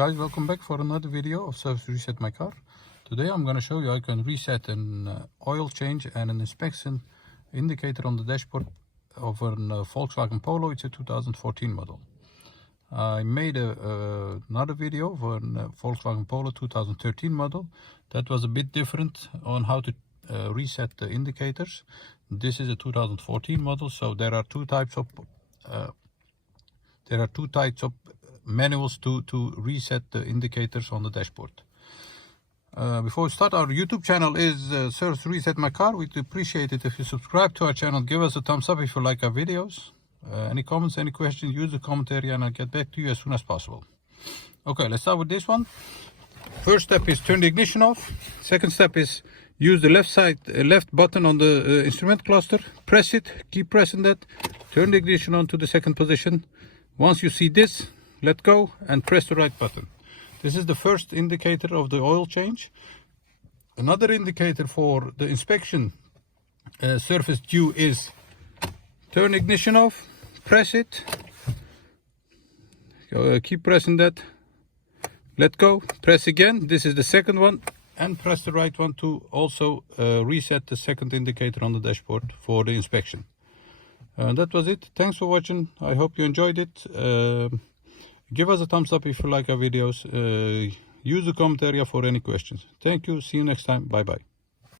Guys, welcome back for another video of Service Reset My Car. Today I'm going to show you how you can reset an oil change and an inspection indicator on the dashboard of a Volkswagen Polo. It's a 2014 model. I made another video for a Volkswagen Polo 2013 model that was a bit different on how to reset the indicators. This is a 2014 model, so there are two types of manuals to reset the indicators on the dashboard. Before we start, our YouTube channel is Service Reset My Car. We'd appreciate it if you subscribe to our channel. Give us a thumbs up if you like our videos. Any comments, any questions, use the comment area and I'll get back to you as soon as possible. Okay, let's start with this one. First step is turn the ignition off. Second step is use the left button on the instrument cluster. Press it, keep pressing that. Turn the ignition on to the second position. Once you see this, let go and press the right button. This is the first indicator of the oil change. Another indicator for the inspection surface due is turn ignition off, press it, keep pressing that, let go, press again. This is the second one, and press the right one to also reset the second indicator on the dashboard for the inspection. That was it. Thanks for watching. I hope you enjoyed it. Give us a thumbs up if you like our videos. Use the comment area for any questions. Thank you. See you next time. Bye bye.